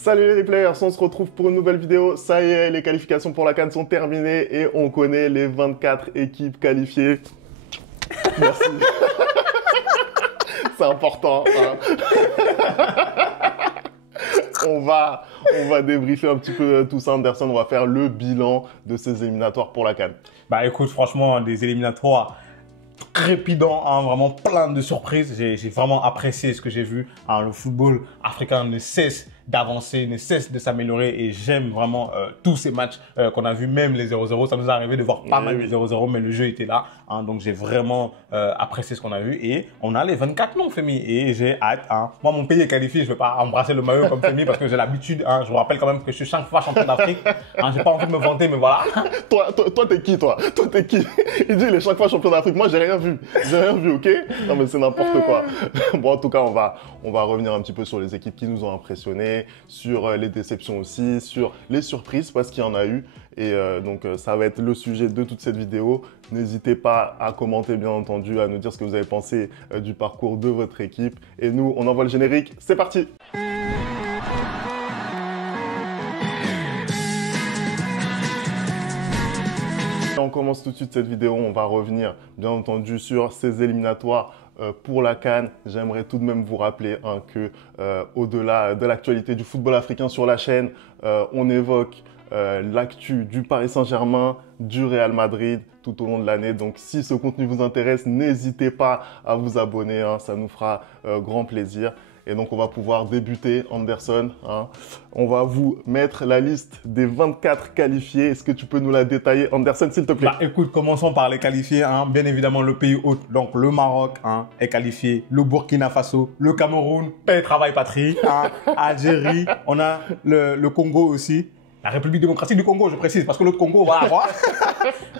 Salut les replayers, on se retrouve pour une nouvelle vidéo. Ça y est, les qualifications pour la CAN sont terminées et on connaît les 24 équipes qualifiées. Merci. C'est important. Hein. On va débriefer un petit peu tout ça, Anderson. On va faire le bilan de ces éliminatoires pour la CAN. Bah écoute, franchement, des éliminatoires trépidants, hein, vraiment plein de surprises. J'ai vraiment apprécié ce que j'ai vu. Hein, le football africain ne cesse d'avancer, ne cesse de s'améliorer et j'aime vraiment tous ces matchs qu'on a vu, même les 0-0. Ça nous est arrivé de voir pas mal de 0-0, mais le jeu était là. Hein, donc j'ai vraiment apprécié ce qu'on a vu et on a les 24 noms, Femi, et j'ai hâte. Hein. Moi, mon pays est qualifié, je ne vais pas embrasser le maillot comme Femi parce que j'ai l'habitude. Hein, je vous rappelle quand même que je suis 5 fois champion d'Afrique. Hein, j'ai pas envie de me vanter, mais voilà. Toi, t'es qui, toi? Toi, t'es qui? Il dit, il est chaque fois champion d'Afrique. Moi, j'ai rien vu. J'ai rien vu, ok? Non, mais c'est n'importe quoi. Bon, en tout cas, on va revenir un petit peu sur les équipes qui nous ont impressionnés, sur les déceptions aussi, sur les surprises, parce qu'il y en a eu. Et donc, ça va être le sujet de toute cette vidéo. N'hésitez pas à commenter, bien entendu, à nous dire ce que vous avez pensé du parcours de votre équipe. Et nous, on envoie le générique. C'est parti! On commence tout de suite cette vidéo, on va revenir bien entendu sur ces éliminatoires pour la CAN. J'aimerais tout de même vous rappeler hein, que au-delà de l'actualité du football africain sur la chaîne, on évoque l'actu du Paris Saint-Germain, du Real Madrid tout au long de l'année. Donc si ce contenu vous intéresse, n'hésitez pas à vous abonner, hein, ça nous fera grand plaisir. Et donc, on va pouvoir débuter, Anderson. Hein. On va vous mettre la liste des 24 qualifiés. Est-ce que tu peux nous la détailler, Anderson, s'il te plaît? Bah, écoute, commençons par les qualifiés. Hein. Bien évidemment, le pays hôte, donc le Maroc hein, est qualifié. Le Burkina Faso, le Cameroun, paix, travail, patrie. Hein. Algérie, on a le Congo aussi. La République démocratique du Congo, je précise, parce que l'autre Congo, voilà.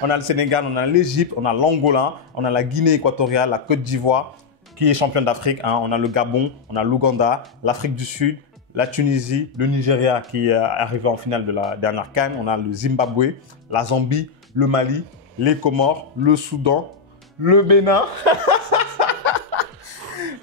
On a le Sénégal, on a l'Égypte, on a l'Angola, on a la Guinée équatoriale, la Côte d'Ivoire, qui est championne d'Afrique. Hein. On a le Gabon, on a l'Ouganda, l'Afrique du Sud, la Tunisie, le Nigeria qui est arrivé en finale de la dernière CAN. On a le Zimbabwe, la Zambie, le Mali, les Comores, le Soudan, le Bénin,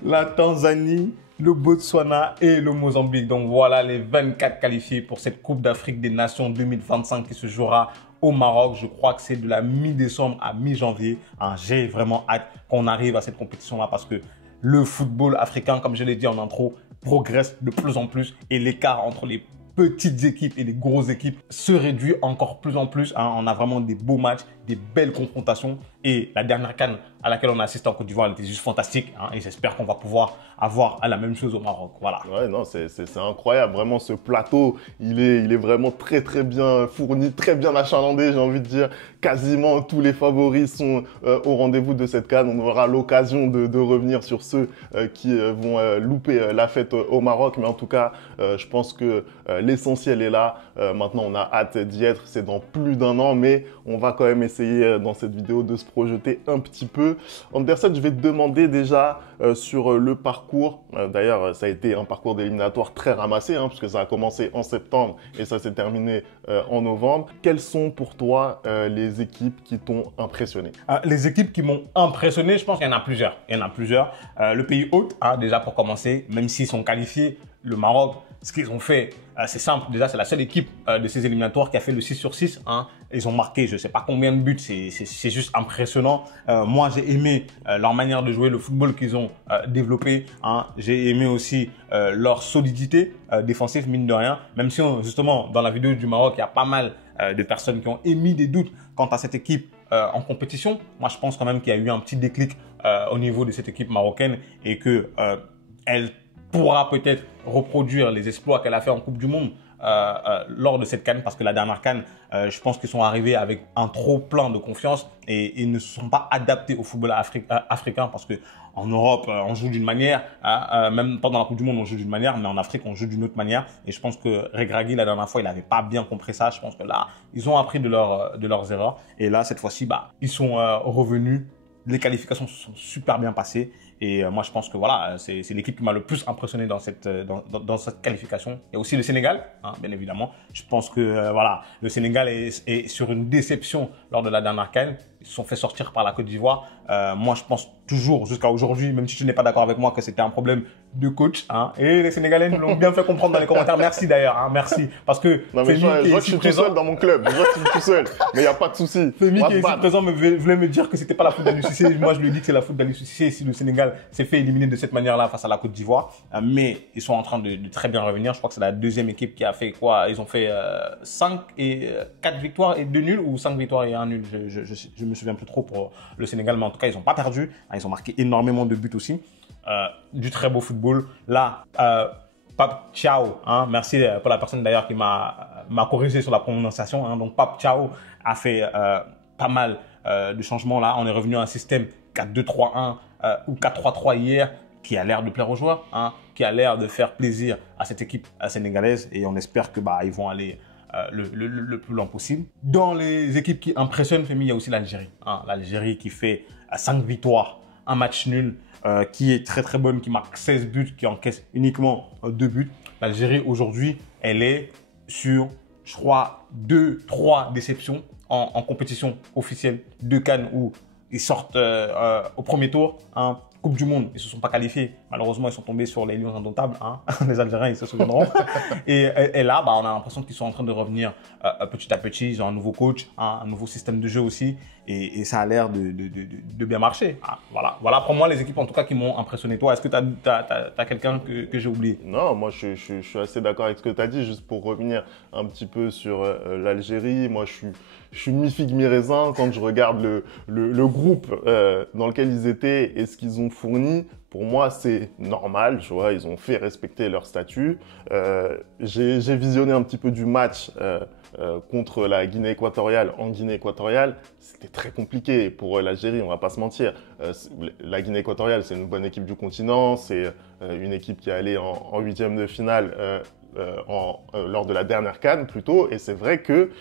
la Tanzanie, le Botswana et le Mozambique. Donc voilà les 24 qualifiés pour cette Coupe d'Afrique des Nations 2025 qui se jouera au Maroc. Je crois que c'est de la mi-décembre à mi-janvier. Hein, j'ai vraiment hâte qu'on arrive à cette compétition-là parce que le football africain, comme je l'ai dit en intro, progresse de plus en plus et l'écart entre les petites équipes et les grosses équipes se réduit encore plus en plus. Hein. On a vraiment des beaux matchs, des belles confrontations et la dernière CAN à laquelle on a assisté en Côte d'Ivoire, elle était juste fantastique hein, et j'espère qu'on va pouvoir avoir la même chose au Maroc. Voilà. Ouais, non, c'est incroyable. Vraiment, ce plateau, il est vraiment très bien fourni, très bien achalandé, j'ai envie de dire. Quasiment tous les favoris sont au rendez-vous de cette CAN. On aura l'occasion de revenir sur ceux qui vont louper la fête au Maroc. Mais en tout cas, je pense que l'essentiel est là. Maintenant, on a hâte d'y être. C'est dans plus d'un an, mais on va quand même essayer dans cette vidéo de se projeter un petit peu. Anderson, je vais te demander déjà sur le parcours. D'ailleurs, ça a été un parcours d'éliminatoire très ramassé, hein, puisque ça a commencé en septembre et ça s'est terminé en novembre. Quelles sont pour toi les équipes qui t'ont impressionné? Les équipes qui m'ont impressionné, je pense qu'il y en a plusieurs. Il y en a plusieurs. Le pays hôte, hein, déjà pour commencer, même s'ils sont qualifiés, le Maroc, ce qu'ils ont fait, c'est simple. Déjà, c'est la seule équipe de ces éliminatoires qui a fait le 6 sur 6. Hein. Ils ont marqué, je ne sais pas combien de buts. C'est juste impressionnant. Moi, j'ai aimé leur manière de jouer, le football qu'ils ont développé. Hein. J'ai aimé aussi leur solidité défensive, mine de rien. Même si, justement, dans la vidéo du Maroc, il y a pas mal de personnes qui ont émis des doutes quant à cette équipe en compétition. Moi, je pense quand même qu'il y a eu un petit déclic au niveau de cette équipe marocaine et que elle pourra peut-être reproduire les exploits qu'elle a fait en Coupe du Monde lors de cette CAN parce que la dernière CAN, je pense qu'ils sont arrivés avec un trop plein de confiance et ils ne se sont pas adaptés au football africain parce que en Europe, on joue d'une manière, même pendant la Coupe du Monde, on joue d'une manière, mais en Afrique, on joue d'une autre manière. Et je pense que Regragui, la dernière fois, il n'avait pas bien compris ça. Je pense que là, ils ont appris de leurs erreurs. Et là, cette fois-ci, ils sont revenus. Les qualifications se sont super bien passées. Et moi, je pense que voilà, c'est l'équipe qui m'a le plus impressionné dans cette qualification. Il y a aussi le Sénégal, hein, bien évidemment. Je pense que voilà, le Sénégal est sur une déception lors de la dernière CAN. se sont fait sortir par la Côte d'Ivoire. Moi, je pense toujours, jusqu'à aujourd'hui, même si tu n'es pas d'accord avec moi, que c'était un problème de coach. Hein. Et les Sénégalais nous l'ont bien fait comprendre dans les commentaires. Merci d'ailleurs, hein, merci. Parce que non, mais je vois que je suis tout seul dans mon club. Je vois que je suis tout seul. Mais il n'y a pas de souci. Femi qui est ici présent voulait me dire que c'était pas la faute d'Aliou Cissé. Moi, je lui ai dit que c'est la faute d'Aliou Cissé si le Sénégal s'est fait éliminer de cette manière-là face à la Côte d'Ivoire. Mais ils sont en train de très bien revenir. Je crois que c'est la deuxième équipe qui a fait quoi? Ils ont fait 4 victoires et 2 nuls ou 5 victoires et 1 nul. Je me souviens plus trop pour le Sénégal, mais en tout cas, ils n'ont pas perdu. Ils ont marqué énormément de buts aussi. Du très beau football. Là, Pape Thiaw, hein, merci pour la personne d'ailleurs qui m'a corrigé sur la prononciation. Hein. Donc, Pape Thiaw a fait pas mal de changements là. On est revenu à un système 4-2-3-1 ou 4-3-3 hier qui a l'air de plaire aux joueurs, hein, qui a l'air de faire plaisir à cette équipe sénégalaise et on espère que ils vont aller le plus loin possible. Dans les équipes qui impressionnent, Femi, il y a aussi l'Algérie. Hein. L'Algérie qui fait 5 victoires, un match nul, qui est très très bonne, qui marque 16 buts, qui encaisse uniquement 2 buts. L'Algérie aujourd'hui, elle est sur, je crois, 2-3 déceptions en compétition officielle de CAN où ils sortent au premier tour. Hein. Coupe du Monde, ils ne se sont pas qualifiés. Malheureusement, ils sont tombés sur les Lions indomptables. Hein. Les Algériens, ils se souviendront. et là, on a l'impression qu'ils sont en train de revenir petit à petit. Ils ont un nouveau coach, hein, un nouveau système de jeu aussi. Et ça a l'air de bien marcher. Ah, voilà pour moi les équipes en tout cas qui m'ont impressionné. Toi, est-ce que tu as quelqu'un que j'ai oublié? Non, moi je suis assez d'accord avec ce que tu as dit. Juste pour revenir un petit peu sur l'Algérie, moi je suis mi-figue, mi-raisin quand je regarde le groupe dans lequel ils étaient et ce qu'ils ont fourni. Pour moi, c'est normal, tu vois, ils ont fait respecter leur statut. J'ai visionné un petit peu du match contre la Guinée équatoriale en Guinée équatoriale. C'était très compliqué pour l'Algérie, on va pas se mentir. La Guinée équatoriale, c'est une bonne équipe du continent, c'est une équipe qui est allée en huitième de finale lors de la dernière CAN plutôt. Et c'est vrai que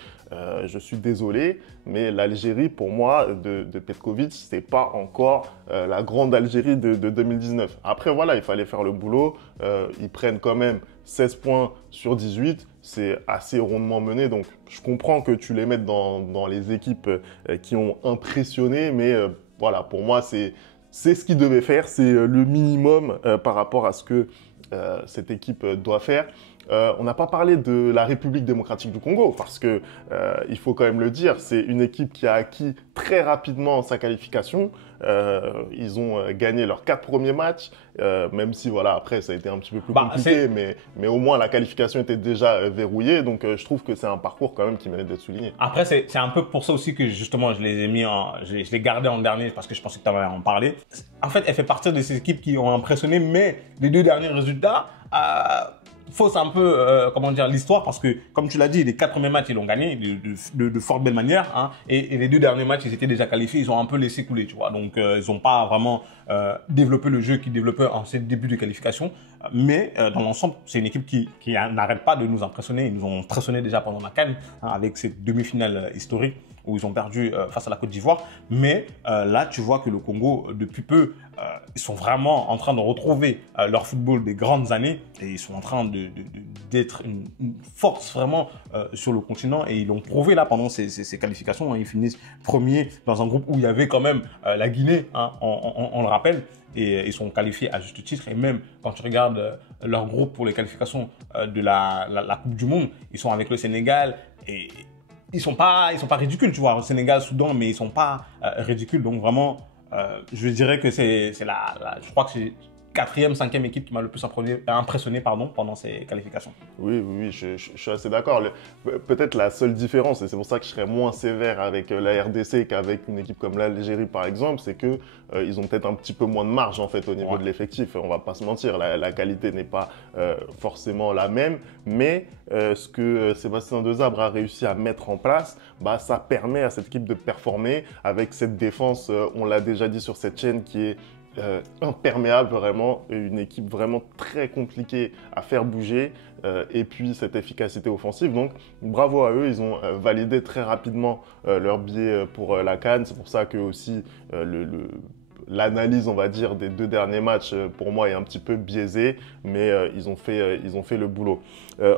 je suis désolé, mais l'Algérie, pour moi, de Petkovic, c'est pas encore la grande Algérie de 2019. Après, voilà, il fallait faire le boulot. Ils prennent quand même 16 points sur 18. C'est assez rondement mené. Donc, je comprends que tu les mettes dans les équipes qui ont impressionné. Mais voilà, pour moi, c'est ce qu'ils devaient faire. C'est le minimum par rapport à ce que cette équipe doit faire. On n'a pas parlé de la République démocratique du Congo parce que il faut quand même le dire, c'est une équipe qui a acquis très rapidement sa qualification. Ils ont gagné leurs 4 premiers matchs, même si voilà après ça a été un petit peu plus compliqué, mais au moins la qualification était déjà verrouillée. Donc je trouve que c'est un parcours quand même qui mérite d'être souligné. Après c'est un peu pour ça aussi que justement je les ai mis je les gardés en dernier parce que je pensais que tu allais en parler. En fait, elle fait partie de ces équipes qui ont impressionné, mais les 2 derniers résultats fausse un peu l'histoire parce que comme tu l'as dit, les 4 premiers matchs ils l'ont gagné de fort belle manière, hein, et les 2 derniers matchs ils étaient déjà qualifiés, ils ont un peu laissé couler, tu vois, donc ils n'ont pas vraiment développé le jeu qu'ils développaient en ces débuts de qualification, mais dans l'ensemble c'est une équipe qui n'arrête pas de nous impressionner. Ils nous ont impressionné déjà pendant la CAN, hein, avec cette demi-finale historique où ils ont perdu face à la Côte d'Ivoire. Mais là, tu vois que le Congo, depuis peu, ils sont vraiment en train de retrouver leur football des grandes années et ils sont en train d'être une force vraiment sur le continent et ils l'ont prouvé là pendant ces qualifications. Hein. Ils finissent premiers dans un groupe où il y avait quand même la Guinée, hein, on le rappelle, et ils sont qualifiés à juste titre. Et même quand tu regardes leur groupe pour les qualifications de la Coupe du Monde, ils sont avec le Sénégal et ils sont pas ridicules, tu vois, au Sénégal, Soudan, mais ils sont pas ridicules. Donc vraiment, je dirais que je crois que c'est 4e, 5e équipe qui m'a le plus impressionné pendant ces qualifications. Oui, je suis assez d'accord. Peut-être la seule différence, et c'est pour ça que je serais moins sévère avec la RDC qu'avec une équipe comme l'Algérie par exemple, c'est que ils ont peut-être un petit peu moins de marge en fait au niveau de l'effectif. On va pas se mentir, la qualité n'est pas forcément la même, mais ce que Sébastien Desabre a réussi à mettre en place, ça permet à cette équipe de performer avec cette défense, on l'a déjà dit sur cette chaîne, qui est imperméable, vraiment une équipe vraiment très compliquée à faire bouger, et puis cette efficacité offensive. Donc bravo à eux, ils ont validé très rapidement leur billet pour la CAN. C'est pour ça que aussi l'analyse, on va dire, des 2 derniers matchs, pour moi, est un petit peu biaisée, mais ils ont fait le boulot.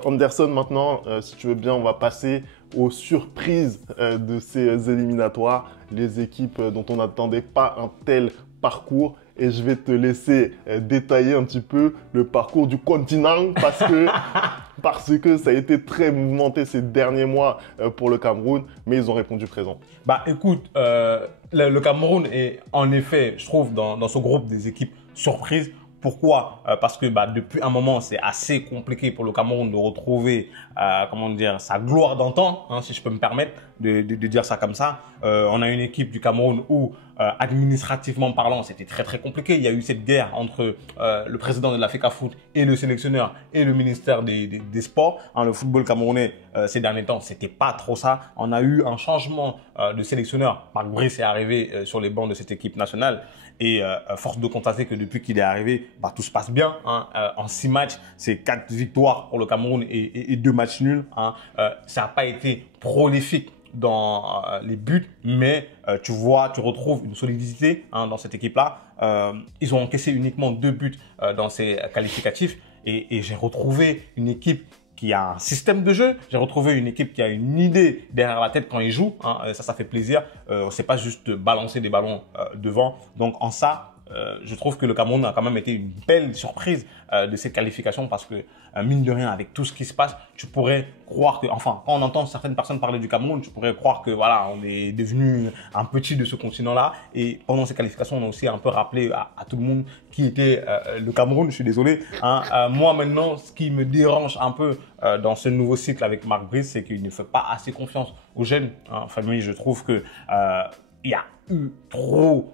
Anderson, maintenant, si tu veux bien, on va passer aux surprises de ces éliminatoires, les équipes dont on n'attendait pas un tel parcours. Et je vais te laisser détailler un petit peu le parcours du continent parce que ça a été très mouvementé ces derniers mois pour le Cameroun, mais ils ont répondu présent. Bah écoute, le Cameroun est en effet, je trouve, dans ce groupe des équipes surprises. Pourquoi? Parce que depuis un moment, c'est assez compliqué pour le Cameroun de retrouver, comment dire, sa gloire d'antan, hein, si je peux me permettre de dire ça comme ça. On a une équipe du Cameroun où, administrativement parlant, c'était très très compliqué. Il y a eu cette guerre entre le président de la FECAFOOT et le sélectionneur et le ministère des Sports. Hein, le football camerounais, ces derniers temps, c'était pas trop ça. On a eu un changement de sélectionneur. Marc Brice est arrivé sur les bancs de cette équipe nationale. Et force de constater que depuis qu'il est arrivé, tout se passe bien. Hein. En 6 matchs, c'est 4 victoires pour le Cameroun et 2 matchs nuls. Hein. Ça n'a pas été prolifique dans les buts, mais tu retrouves une solidité dans cette équipe-là. Ils ont encaissé uniquement 2 buts dans ces qualificatifs et j'ai retrouvé une équipe qui a un système de jeu. J'ai retrouvé une équipe qui a une idée derrière la tête quand ils jouent. Hein. Ça fait plaisir. C'est pas juste balancer des ballons devant. Donc en ça, je trouve que le Cameroun a quand même été une belle surprise de cette qualification parce que mine de rien, avec tout ce qui se passe, tu pourrais croire que, enfin, quand on entend certaines personnes parler du Cameroun, tu pourrais croire que voilà, on est devenu un petit de ce continent-là. Et pendant ces qualifications, on a aussi un peu rappelé à tout le monde qui était le Cameroun. Je suis désolé. Hein. Moi maintenant, ce qui me dérange un peu dans ce nouveau cycle avec Marc Brice, c'est qu'il ne fait pas assez confiance aux jeunes. Hein. Enfin, lui, je trouve que il y a eu trop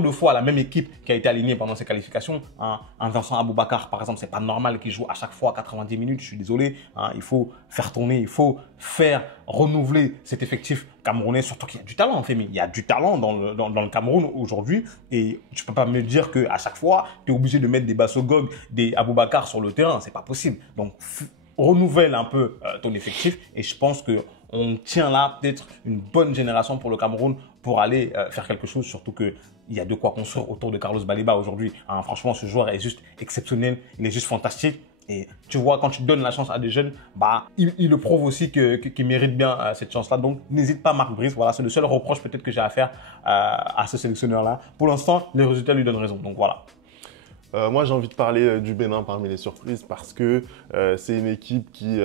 de fois la même équipe qui a été alignée pendant ces qualifications. Hein. Un Vincent Aboubakar, par exemple, c'est pas normal qu'il joue à chaque fois 90 minutes. Je suis désolé. Hein. Il faut faire tourner, il faut faire renouveler cet effectif camerounais. Surtout qu'il y a du talent, en fait. Mais il y a du talent dans le Cameroun aujourd'hui. Et tu peux pas me dire que à chaque fois, tu es obligé de mettre des Bassogog, des Aboubakar sur le terrain. C'est pas possible. Donc, renouvelle un peu ton effectif. Et je pense que on tient là peut-être une bonne génération pour le Cameroun pour aller faire quelque chose, surtout qu'il y a de quoi construire autour de Carlos Baleba aujourd'hui. Hein, franchement, ce joueur est juste exceptionnel, il est juste fantastique. Et tu vois, quand tu donnes la chance à des jeunes, il le prouve aussi qu'il mérite bien cette chance-là. Donc, n'hésite pas, Marc Brice. Voilà, c'est le seul reproche peut-être que j'ai à faire à ce sélectionneur-là. Pour l'instant, les résultats lui donnent raison. Donc, voilà. Moi, j'ai envie de parler du Bénin parmi les surprises parce que c'est une équipe qui,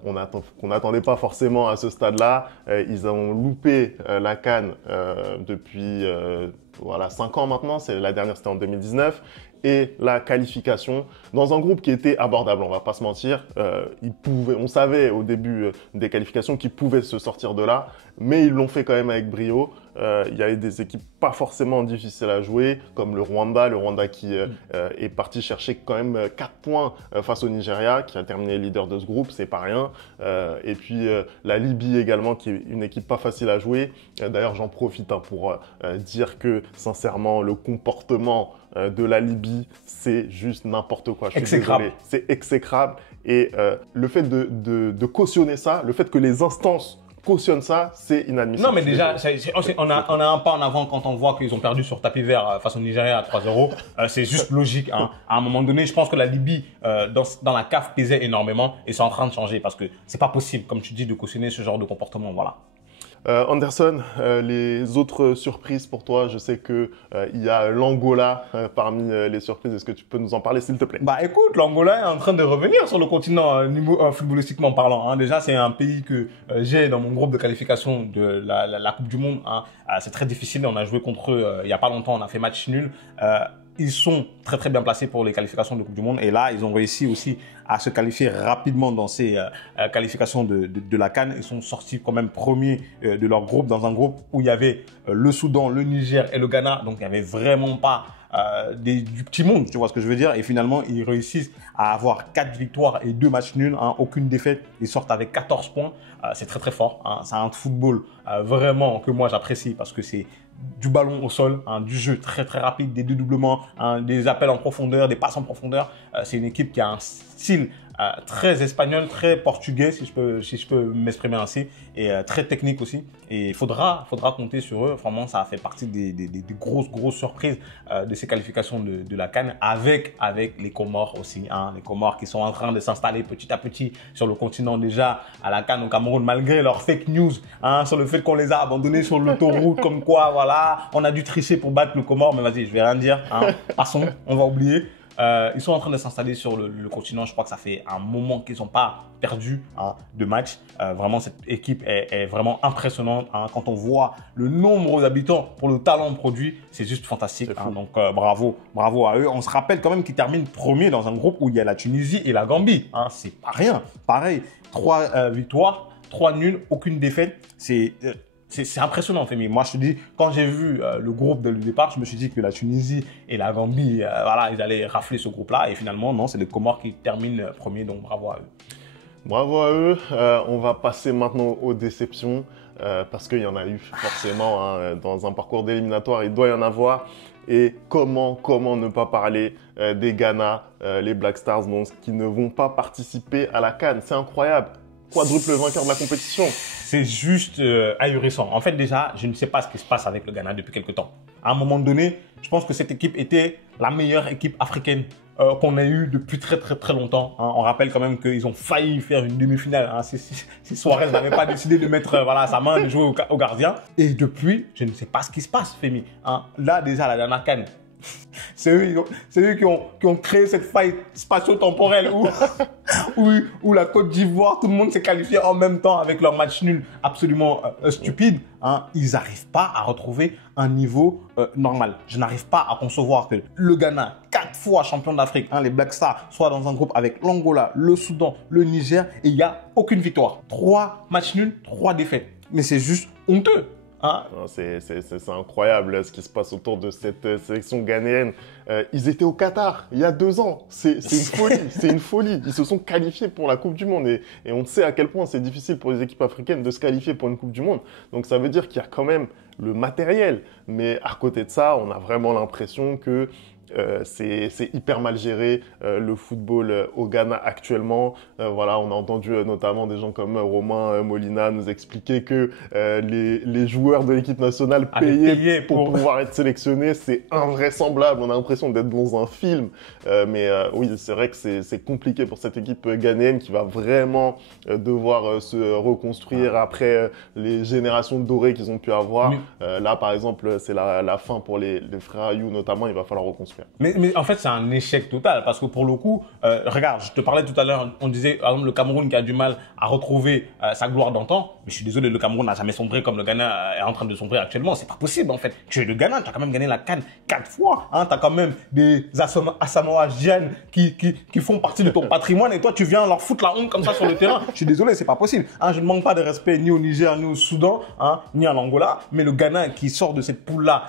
qu'on n'attendait pas forcément à ce stade-là. Ils ont loupé la CAN depuis 5 ans maintenant. La dernière, c'était en 2019. Et la qualification dans un groupe qui était abordable, on va pas se mentir. On savait au début des qualifications qu'ils pouvaient se sortir de là, mais ils l'ont fait quand même avec brio. Il y avait des équipes pas forcément difficiles à jouer, comme le Rwanda qui est parti chercher quand même 4 points face au Nigeria, qui a terminé leader de ce groupe, c'est pas rien. Et puis la Libye également, qui est une équipe pas facile à jouer. D'ailleurs, j'en profite pour dire que sincèrement, le comportement de la Libye, c'est juste n'importe quoi. Je suis désolé. C'est exécrable. Et le fait de cautionner ça, le fait que les instances cautionnent ça, c'est inadmissible. Non, mais déjà, on a un pas en avant quand on voit qu'ils ont perdu sur tapis vert face au Nigeria à 3-0. C'est juste logique. Hein. À un moment donné, je pense que la Libye, dans la CAF, pesait énormément et c'est en train de changer parce que c'est pas possible, comme tu dis, de cautionner ce genre de comportement. Voilà. Anderson, les autres surprises pour toi, je sais que il y a l'Angola parmi les surprises. Est-ce que tu peux nous en parler, s'il te plaît? Écoute, l'Angola est en train de revenir sur le continent footballistiquement parlant. Hein. Déjà, c'est un pays que j'ai dans mon groupe de qualification de la Coupe du Monde. Hein. C'est très difficile. On a joué contre eux il y a pas longtemps. On a fait match nul. Ils sont très très bien placés pour les qualifications de Coupe du Monde et là ils ont réussi aussi à se qualifier rapidement dans ces qualifications de la CAN. Ils sont sortis quand même premiers de leur groupe, dans un groupe où il y avait le Soudan, le Niger et le Ghana, donc il n'y avait vraiment pas du petit monde, tu vois ce que je veux dire. Et finalement ils réussissent à avoir 4 victoires et 2 matchs nuls, hein, aucune défaite. Ils sortent avec 14 points, c'est très très fort, hein. C'est un football vraiment que moi j'apprécie parce que c'est du ballon au sol, hein, du jeu très très rapide, des dédoublements, hein, des appels en profondeur, des passes en profondeur. C'est une équipe qui a un style très espagnol, très portugais, si je peux m'exprimer ainsi, et très technique aussi. Et il faudra compter sur eux. Vraiment, ça a fait partie des grosses surprises de ces qualifications de la CAN avec les Comores aussi. Hein, les Comores qui sont en train de s'installer petit à petit sur le continent déjà à la CAN au Cameroun, malgré leurs fake news hein, sur le fait qu'on les a abandonnés sur l'autoroute, comme quoi, voilà, on a dû tricher pour battre le Comore. Mais vas-y, je vais rien dire. Hein, passons, on va oublier. Ils sont en train de s'installer sur le continent. Je crois que ça fait un moment qu'ils n'ont pas perdu hein, de match. Vraiment, cette équipe est vraiment impressionnante. Hein. Quand on voit le nombre d'habitants pour le talent produit, c'est juste fantastique. Hein. Donc, bravo à eux. On se rappelle quand même qu'ils terminent premier dans un groupe où il y a la Tunisie et la Gambie. Hein. C'est pas rien. Pareil, 3 victoires, 3 nuls, aucune défaite. C'est impressionnant, Femi. Moi, je te dis, quand j'ai vu le groupe dès le départ, je me suis dit que la Tunisie et la Gambie, voilà, ils allaient rafler ce groupe-là. Et finalement, non, c'est les Comores qui terminent premier. Donc, bravo à eux. Bravo à eux. On va passer maintenant aux déceptions parce qu'il y en a eu forcément hein, dans un parcours d'éliminatoire. Il doit y en avoir. Et comment ne pas parler des Ghana, les Black Stars, donc, qui ne vont pas participer à la CAN. C'est incroyable. Quadruple vainqueur de la compétition. C'est juste ahurissant. En fait, déjà, je ne sais pas ce qui se passe avec le Ghana depuis quelques temps. À un moment donné, je pense que cette équipe était la meilleure équipe africaine qu'on a eue depuis très longtemps. Hein. On rappelle quand même qu'ils ont failli faire une demi-finale. Hein. Si Suarez n'avait pas décidé de mettre voilà, sa main et de jouer au gardien. Et depuis, je ne sais pas ce qui se passe, Femi. Hein. Là, déjà, la dernière CAN, c'est eux qui ont créé cette faille spatio-temporelle où la Côte d'Ivoire, tout le monde s'est qualifié en même temps avec leur match nul absolument stupide. Hein. Ils n'arrivent pas à retrouver un niveau normal. Je n'arrive pas à concevoir que le Ghana, 4 fois champion d'Afrique, hein, les Black Stars, soit dans un groupe avec l'Angola, le Soudan, le Niger et il n'y a aucune victoire. 3 matchs nuls, 3 défaites. Mais c'est juste honteux. Hein? C'est incroyable ce qui se passe autour de cette sélection ghanéenne. Ils étaient au Qatar il y a 2 ans. C'est une folie, c'est une folie. Ils se sont qualifiés pour la Coupe du Monde et on sait à quel point c'est difficile pour les équipes africaines de se qualifier pour une Coupe du Monde. Donc ça veut dire qu'il y a quand même le matériel. Mais à côté de ça, on a vraiment l'impression que c'est hyper mal géré le football au Ghana actuellement. Voilà, on a entendu notamment des gens comme Romain Molina nous expliquer que les joueurs de l'équipe nationale payaient pour pouvoir être sélectionnés. C'est invraisemblable. On a l'impression d'être dans un film. Mais oui, c'est vrai que c'est compliqué pour cette équipe ghanéenne qui va vraiment devoir se reconstruire après les générations dorées qu'ils ont pu avoir. Là, par exemple, c'est la fin pour les frères Ayou notamment. Il va falloir reconstruire. Mais en fait, c'est un échec total parce que pour le coup, regarde, je te parlais tout à l'heure, on disait par exemple le Cameroun qui a du mal à retrouver sa gloire d'antan. Mais je suis désolé, le Cameroun n'a jamais sombré comme le Ghana est en train de sombrer actuellement. C'est pas possible en fait. Tu es le Ghana, tu as quand même gagné la CAN 4 fois. Hein, tu as quand même des Asamoah Gyan qui font partie de ton patrimoine et toi tu viens leur foutre la honte comme ça sur le terrain. Je suis désolé, c'est pas possible. Hein, je ne manque pas de respect ni au Niger, ni au Soudan, hein, ni à l'Angola. Mais le Ghana qui sort de cette poule-là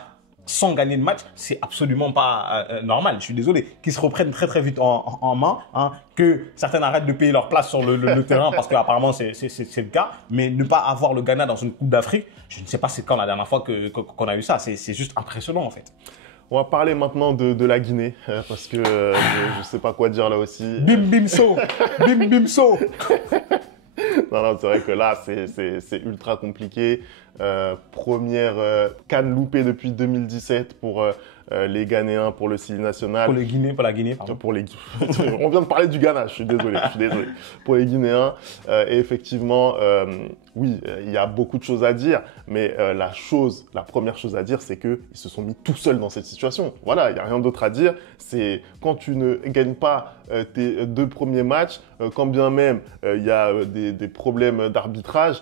sans gagner de match, c'est absolument pas normal. Je suis désolé. Qu'ils se reprennent très vite en main, hein, que certains arrêtent de payer leur place sur le terrain parce qu'apparemment c'est le cas, mais ne pas avoir le Ghana dans une Coupe d'Afrique, je ne sais pas c'est quand la dernière fois qu'on a eu ça. C'est juste impressionnant en fait. On va parler maintenant de la Guinée, parce que je ne sais pas quoi dire là aussi. Bim-bim-so. Bim-bim-so. Non, c'est vrai que là, c'est ultra compliqué. Première CAN loupée depuis 2017 pour les Ghanéens, pour le Sili national. Pour les Guinéens, pas la Guinée, pardon. On vient de parler du Ghana, je suis désolé. Pour les Guinéens, et effectivement, oui, il y a beaucoup de choses à dire, mais la première chose à dire, c'est qu'ils se sont mis tout seuls dans cette situation. Voilà, il n'y a rien d'autre à dire. C'est quand tu ne gagnes pas tes 2 premiers matchs, quand bien même il y a des problèmes d'arbitrage,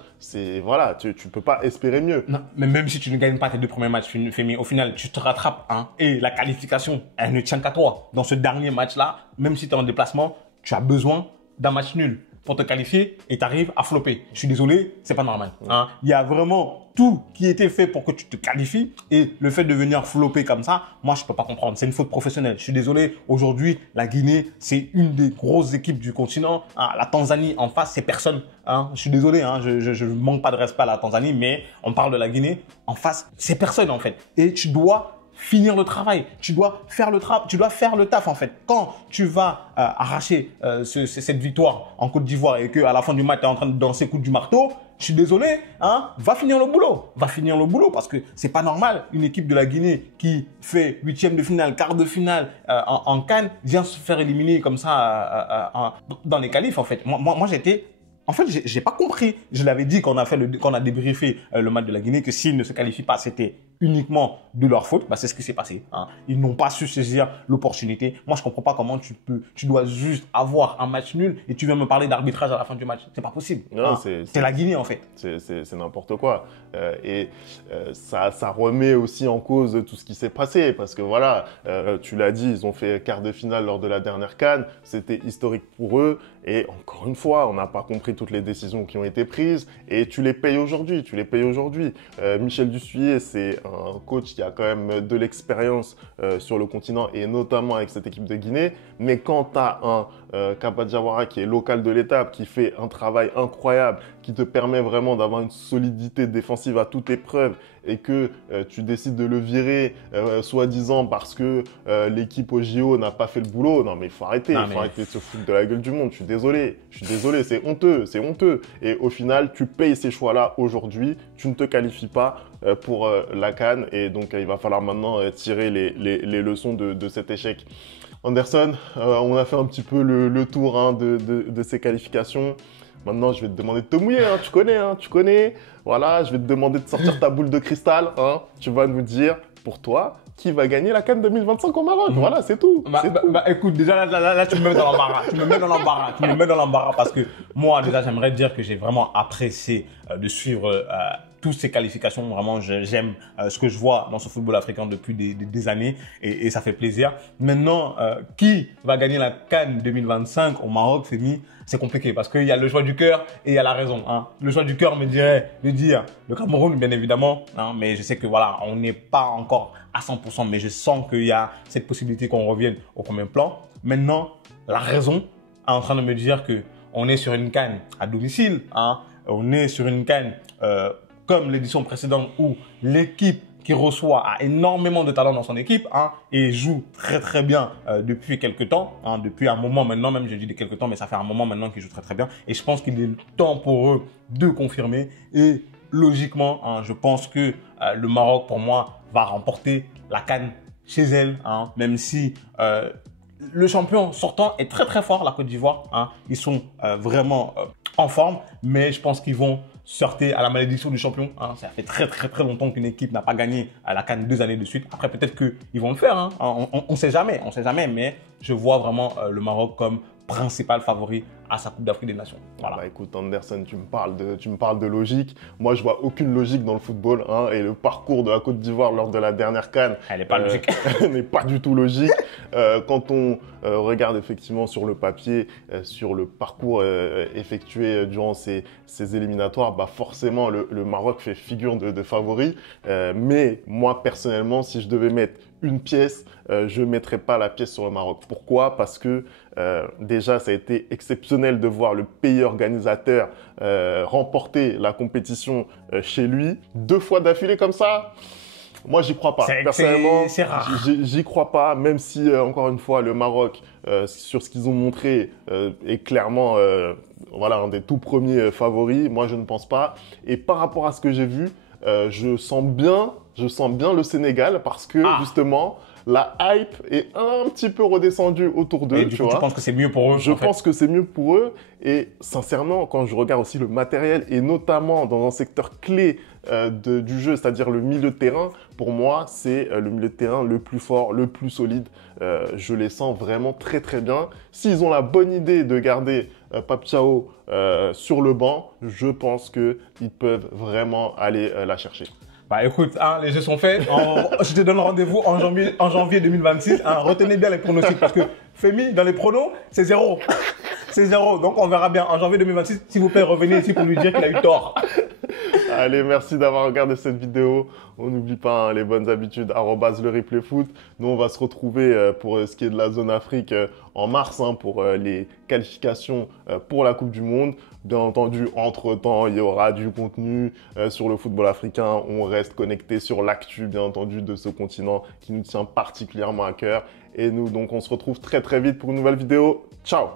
voilà, tu peux pas espérer mieux. Non, mais même si tu ne gagnes pas tes 2 premiers matchs, Femi, au final, tu te rattrapes, hein, et la qualification, elle ne tient qu'à toi. Dans ce dernier match-là, même si tu es en déplacement, tu as besoin d'un match nul pour te qualifier et tu arrives à flopper. Je suis désolé, c'est pas normal. Hein. Il y a vraiment tout qui était fait pour que tu te qualifies et le fait de venir flopper comme ça, moi je peux pas comprendre. C'est une faute professionnelle. Je suis désolé. Aujourd'hui, la Guinée, c'est une des grosses équipes du continent. Hein. La Tanzanie en face, c'est personne. Hein. Je suis désolé. Hein. Je manque pas de respect à la Tanzanie, mais on parle de la Guinée en face, c'est personne en fait. Et tu dois finir le travail. Tu dois faire le taf en fait. Quand tu vas arracher cette victoire en Côte d'Ivoire et qu'à la fin du match, tu es en train de danser coup du marteau, je suis désolé, hein, va finir le boulot. Va finir le boulot parce que c'est pas normal. Une équipe de la Guinée qui fait huitième de finale, quart de finale en CAN vient se faire éliminer comme ça dans les qualifs en fait. Moi j'étais... En fait, j'ai pas compris. Je l'avais dit quand on a débriefé le match de la Guinée que s'ils ne se qualifient pas, c'était uniquement de leur faute. Bah, c'est ce qui s'est passé. Hein. Ils n'ont pas su saisir l'opportunité. Moi, je comprends pas comment tu dois juste avoir un match nul et tu viens me parler d'arbitrage à la fin du match. C'est pas possible. Non, hein. C'est la Guinée en fait. C'est n'importe quoi. Ça remet aussi en cause tout ce qui s'est passé parce que voilà, tu l'as dit, ils ont fait quart de finale lors de la dernière CAN. C'était historique pour eux. Et encore une fois, on n'a pas compris toutes les décisions qui ont été prises et tu les payes aujourd'hui. Michel Dussuyer, c'est un coach qui a quand même de l'expérience sur le continent et notamment avec cette équipe de Guinée. Mais quand tu as un Kaba Diawara qui est local de l'étape, qui fait un travail incroyable, qui te permet vraiment d'avoir une solidité défensive à toute épreuve et que tu décides de le virer soi-disant parce que l'équipe au JO n'a pas fait le boulot. Non mais il faut arrêter, faut arrêter de se foutre de la gueule du monde. Je suis désolé, c'est honteux. Et au final, tu payes ces choix-là aujourd'hui, tu ne te qualifies pas pour la CAN et donc il va falloir maintenant tirer les leçons de cet échec. Anderson, on a fait un petit peu le tour hein, de ces qualifications. Maintenant, je vais te demander de te mouiller, hein, tu connais. Voilà, je vais te demander de sortir ta boule de cristal. Hein. Tu vas nous dire, pour toi, qui va gagner la CAN 2025 au Maroc. Voilà, c'est tout. Écoute, déjà là, tu me mets dans l'embarras. Tu me mets dans l'embarras parce que moi, déjà, j'aimerais dire que j'ai vraiment apprécié de suivre toutes ces qualifications. Vraiment, j'aime ce que je vois dans ce football africain depuis des années et ça fait plaisir. Maintenant, qui va gagner la CAN 2025 au Maroc, c'est compliqué parce qu'il y a le choix du cœur et il y a la raison. Hein. Le choix du cœur me dirait de dire le Cameroun, bien évidemment. Hein, mais je sais que voilà, on n'est pas encore à 100%, mais je sens qu'il y a cette possibilité qu'on revienne au premier plan. Maintenant, la raison est en train de me dire que on est sur une CAN à domicile. Hein, on est sur une CAN comme l'édition précédente où l'équipe qui reçoit a énormément de talent dans son équipe hein, et joue très très bien depuis quelques temps, hein, depuis un moment maintenant, même je dis de quelques temps, mais ça fait un moment maintenant qu'ils jouent très très bien. Et je pense qu'il est temps pour eux de confirmer. Et logiquement, hein, je pense que le Maroc, pour moi, va remporter la CAN chez elle, hein, même si le champion sortant est très très fort, la Côte d'Ivoire. Hein, ils sont vraiment en forme, mais je pense qu'ils vont sortir à la malédiction du champion. Hein. Ça fait très très très longtemps qu'une équipe n'a pas gagné à la CAN 2 années de suite. Après, peut-être qu'ils vont le faire. Hein. On sait jamais, mais je vois vraiment le Maroc comme principal favori à sa Coupe d'Afrique des Nations. Voilà. Bah écoute Anderson, tu me parles de logique. Moi, je vois aucune logique dans le football. Hein, et le parcours de la Côte d'Ivoire lors de la dernière CAN, elle n'est pas logique. n'est pas du tout logique. Quand on regarde effectivement sur le papier, sur le parcours effectué durant ces éliminatoires, bah forcément le Maroc fait figure de favori. Mais moi personnellement, si je devais mettre une pièce, je ne mettrais pas la pièce sur le Maroc. Pourquoi? Parce que déjà, ça a été exceptionnel de voir le pays organisateur remporter la compétition chez lui 2 fois d'affilée comme ça. Moi, j'y crois pas. Personnellement, c'est rare. J'y crois pas, même si, encore une fois, le Maroc, sur ce qu'ils ont montré, est clairement voilà, un des tout premiers favoris. Moi, je ne pense pas. Et par rapport à ce que j'ai vu, je sens bien le Sénégal parce que, justement, la hype est un petit peu redescendue autour d'eux. Et du coup, tu penses que c'est mieux pour eux? Je pense que c'est mieux pour eux. Et sincèrement, quand je regarde aussi le matériel, et notamment dans un secteur clé du jeu, c'est-à-dire le milieu de terrain, pour moi, c'est le milieu de terrain le plus fort, le plus solide. Je les sens vraiment très très bien. S'ils ont la bonne idée de garder Pape Thiaw sur le banc, je pense qu'ils peuvent vraiment aller la chercher. Bah écoute, hein, les jeux sont faits. Je te donne rendez-vous en janvier 2026. Hein, retenez bien les pronostics parce que Femi, dans les pronos, c'est 0. C'est 0. Donc on verra bien en janvier 2026. S'il vous plaît, revenez ici pour lui dire qu'il a eu tort. Allez, merci d'avoir regardé cette vidéo. On n'oublie pas hein, les bonnes habitudes, @le replay foot. Nous, on va se retrouver pour ce qui est de la zone Afrique en mars hein, pour les qualifications pour la Coupe du Monde. Bien entendu, entre-temps, il y aura du contenu sur le football africain. On reste connecté sur l'actu, bien entendu, de ce continent qui nous tient particulièrement à cœur. Et nous, donc, on se retrouve très très vite pour une nouvelle vidéo. Ciao!